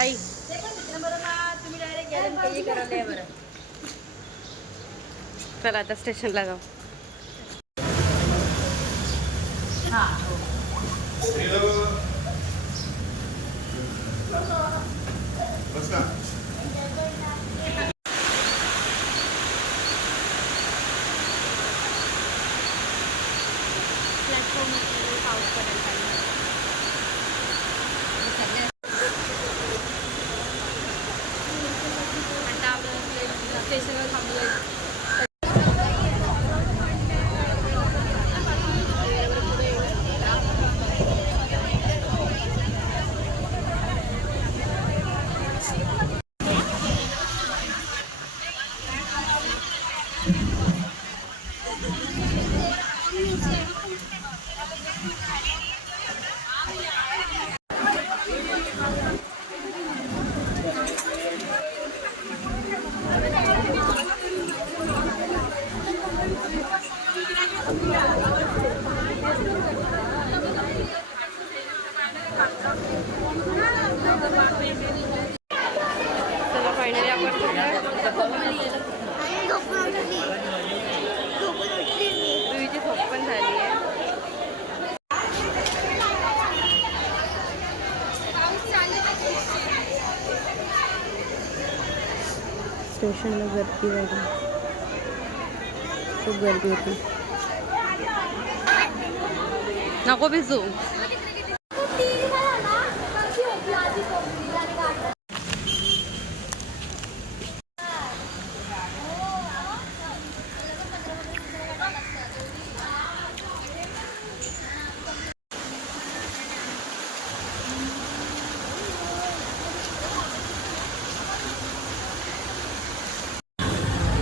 ताई. चला आता स्टेशनला जाऊ. प्लॅटफॉर्म पाऊस पडेल आता आपलं स्टेशनवर थांबलोय चला फायनली आपण रुईची झोप पण झाली आहे. स्टेशनला गर्दी झाली खूप गर्दी होती. नको भिजू.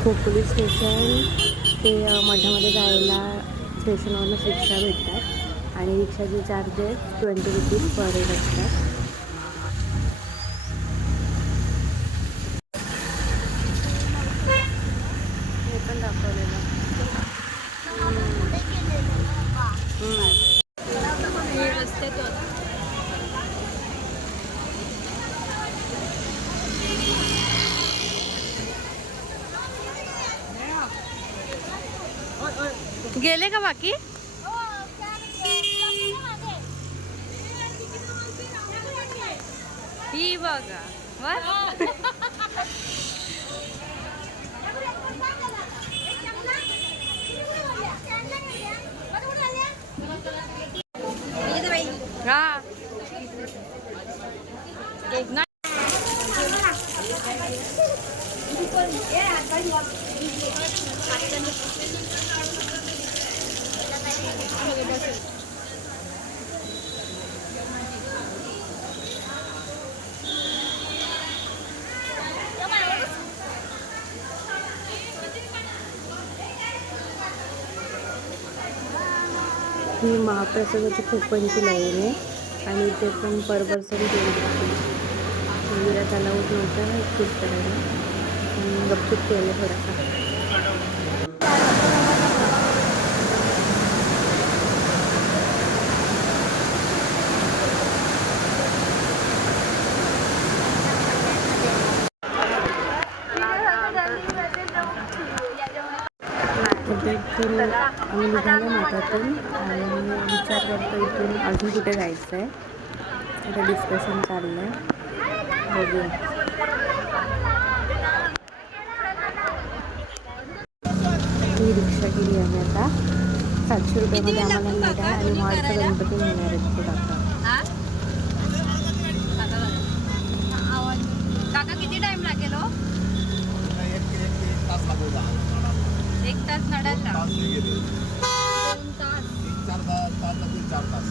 खोपोली स्टेशन ते मध्यामध्ये जायला स्टेशनवरनं रिक्षा भेटतात. आणि रिक्षाचे charges twenty rupees per head असतात. गेले का बाकी? ही बघा बस. हा. ही महाप्रसादाची कुपनची लाईन आहे आणि इथे पण परबरसरी पर्सन केली मंदिरात अलाउड नव्हतं खूप करायला पण गपचूप केलं थोडासा तर इथून आम्ही निघालो माठातून आणि विचार करतो इथून अजून कुठे जायचं आहे आता डिस्कशन चाललं आहे बघूया. ही रिक्षा केली आहे आता. सातशे रुपयामध्ये आम्हाला मिळालं आणि मॉलचा गणपती मिळणार आहे तिथे काका किती टाइम लागेल हो? एक तास दोन तास.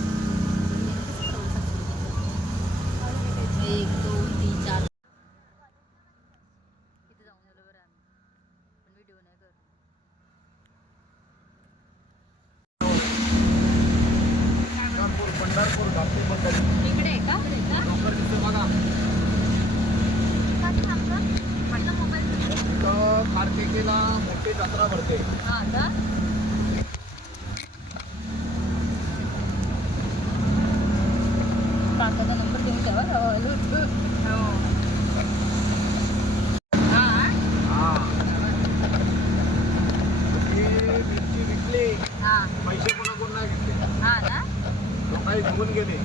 एक दोन तीन चार. इथे जाऊन आलो बरं आम्ही. पण व्हिडिओ नाही करत. इकडे आहे का? जत्रा भरते. हा का काकाचा नंबर देऊन ठेवा. हो हा. हा ही. हा. पैसे कोणाकडून नाही घेतले? हा ना? तो काही घेऊन गेले.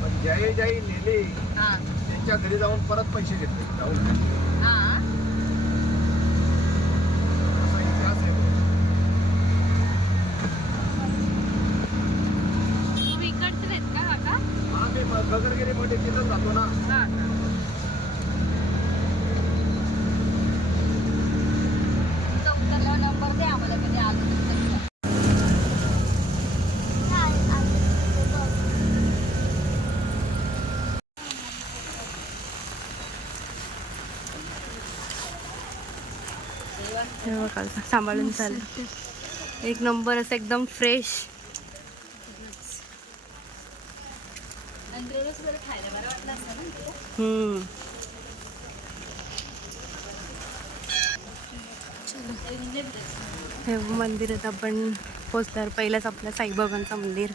पण ज्याही ज्याही नेले हा. त्यांच्या घरी जाऊन परत पैसे घेतले. जाऊन हा असा इतिहास आहे तुम्ही इकडचे आहेत का काका हा मध्ये तिथं जातो ना? नंबर द्या आम्हाला कधी आलो सांभाळून चालेल. एक नंबर असं एकदम फ्रेश नंतरच बरं खायला बरं वाटलं असतं ना तुला? हम्म. हे मंदिरात आपण पोचल्यावर पहिलंच आपलं साईबाबांचं मंदिर.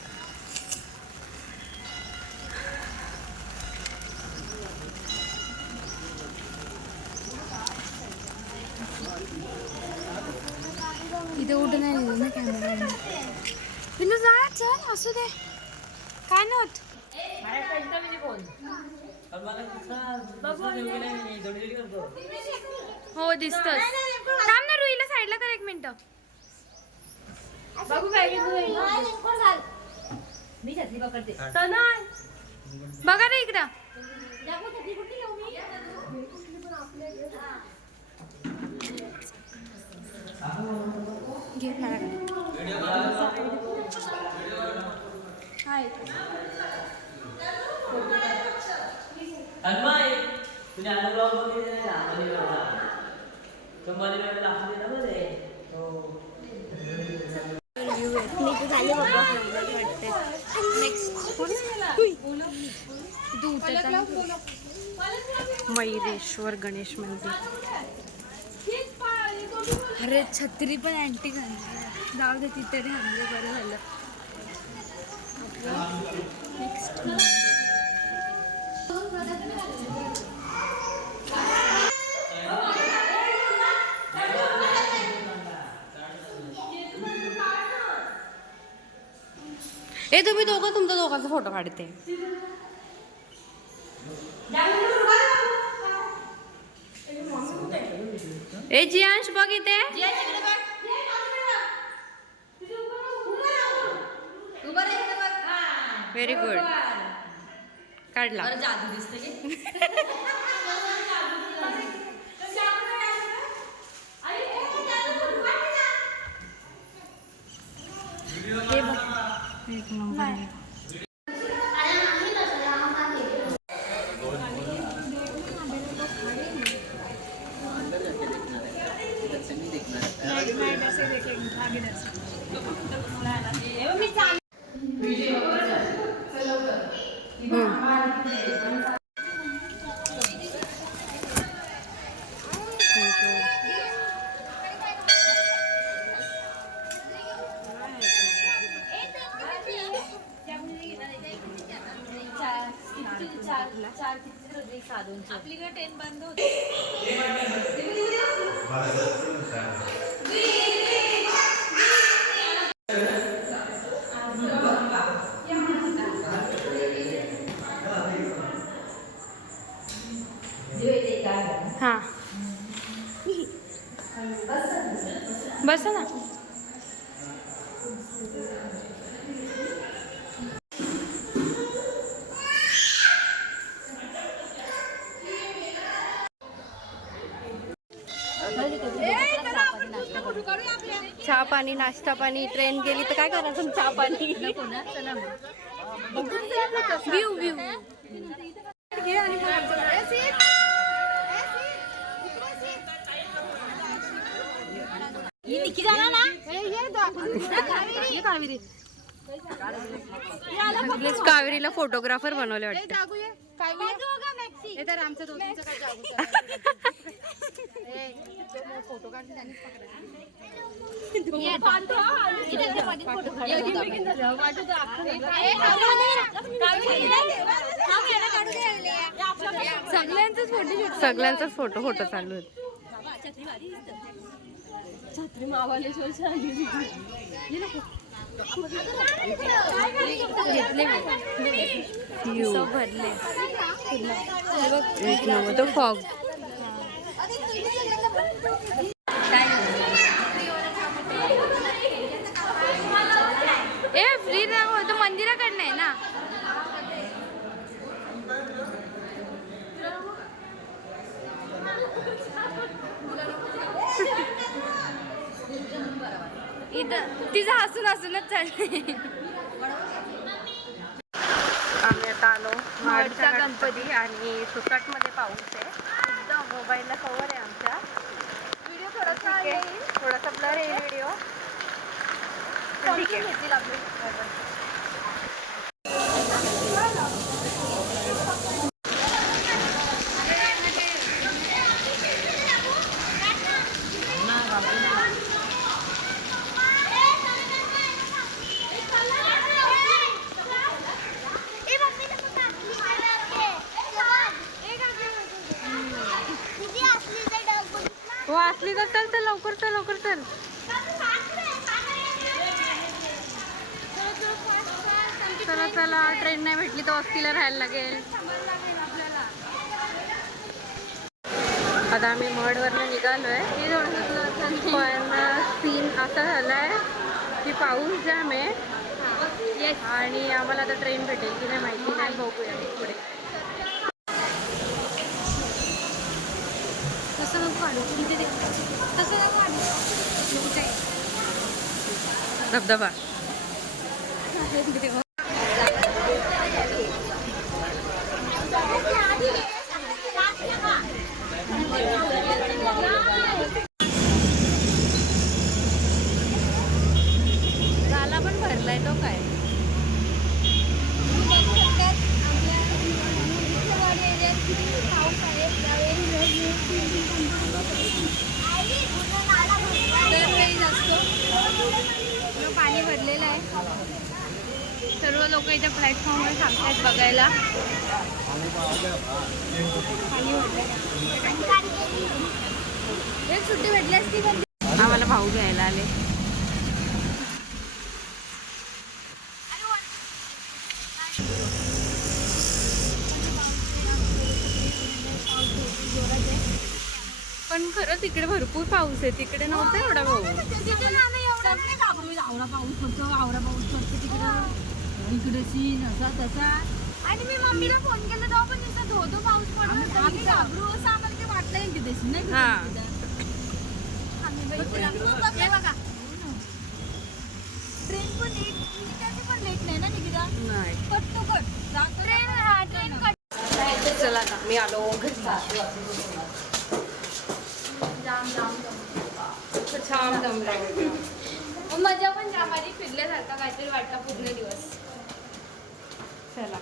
इथे उठून नाही ना कॅमेरा असू दे. काय नाही होत हो दिसत थांब ना रुईला साईडला कर एक मिनिट. बघू काय मी छत्री पकडते. बघा रे इकडं. घे हाय. हनुमाई तुझे अनुभाव बघितले नाही अंबलीवरचा कंबलीवर दाखवले ना मध्ये हो. मयुरेश्वर गणेश मंदिर. अरे छत्री पण अँटी घालली जाऊ दे तिथे रे बरं झालं. नेक्स्ट ए तुम्ही दोघं तुमचा दोघांचा फोटो काढते. ए जियांश बघ इथे. व्हेरी गुड काढला. हे बघ. एक नंबर आहे. Thank you. आपली टेन बंद होते हां बस ना चहा पाणी नाश्ता पाणी ट्रेन गेली तर काय करायचं चहा पाणी व्ह्यू व्ह्यू ही निकी जाणार ना ये कावेरी कावेरीला फोटोग्राफर बनवले वाटतं. काय हे तर आमच्या दोघींचं काय जागू फोटो त्यांनीच सगळ्यांचंच फोटो सगळ्यांचाच फोटो फोटो चालू आहेत सब भरले एक नंबर तो फॉग ए फ्री हो, तो मंदिराकडनं आहे ना. इथं. तिचं हसून हसूनच चाललंय. आम्ही आता आलो महडचा गणपती. आणि सुसाटमध्ये पाऊस आहे. एकदम मोबाईलला कवर आहे आमच्या. व्हिडिओ ठीक आहे. थोडासा ब्लर आहे व्हिडिओ ठीक आहे हो असली तर चल चल लवकर चल लवकर चल चला चला ट्रेन नाही भेटली तर वस्तीला राहायला लागेल. आता आम्ही मडवरनं निघालोय. पण सीन असा झालाय की पाऊस जाम आहे. आणि आम्हाला आता ट्रेन भेटेल की नाही माहिती नाही बघूया पुढे. तसं. तसं? धबधबा झाला पण भरलाय तो काय दरवेळी असतो पूर्ण पाणी भरलेलं आहे सर्व लोक इथे प्लॅटफॉर्मवर थांबतात बघायला. सुट्टी भेटली असती पण. आम्हाला भाऊ घ्यायला आले. पण खरं तिकडे भरपूर पाऊस आहे. तिकडे नव्हता एवढा भाऊ. तिथे नाही एवढा नाही घाबरू पाऊस पडतो आवडा पाऊस पडतो तिकडे. इकडे सीन असा तसा. आणि मी मम्मीला फोन केला तेव्हा पण नुसता धोधो पाऊस पडतो आम्ही घाबरू असं आम्हाला काही वाटलं नाही तिथे नाही का? हा. तिथं? आम्ही बाई पुढे- हे बघा. ट्रेन पण लेट पण लेट नाही ना निकिता नाही. कट तो कट ट्रेन हा ट्रेन कट चला आता मी आलो. घरी जाम जाम छान जमलं मजा पण जाम आली फिरल्यासारखा काहीतरी वाटला पूर्ण दिवस. चला.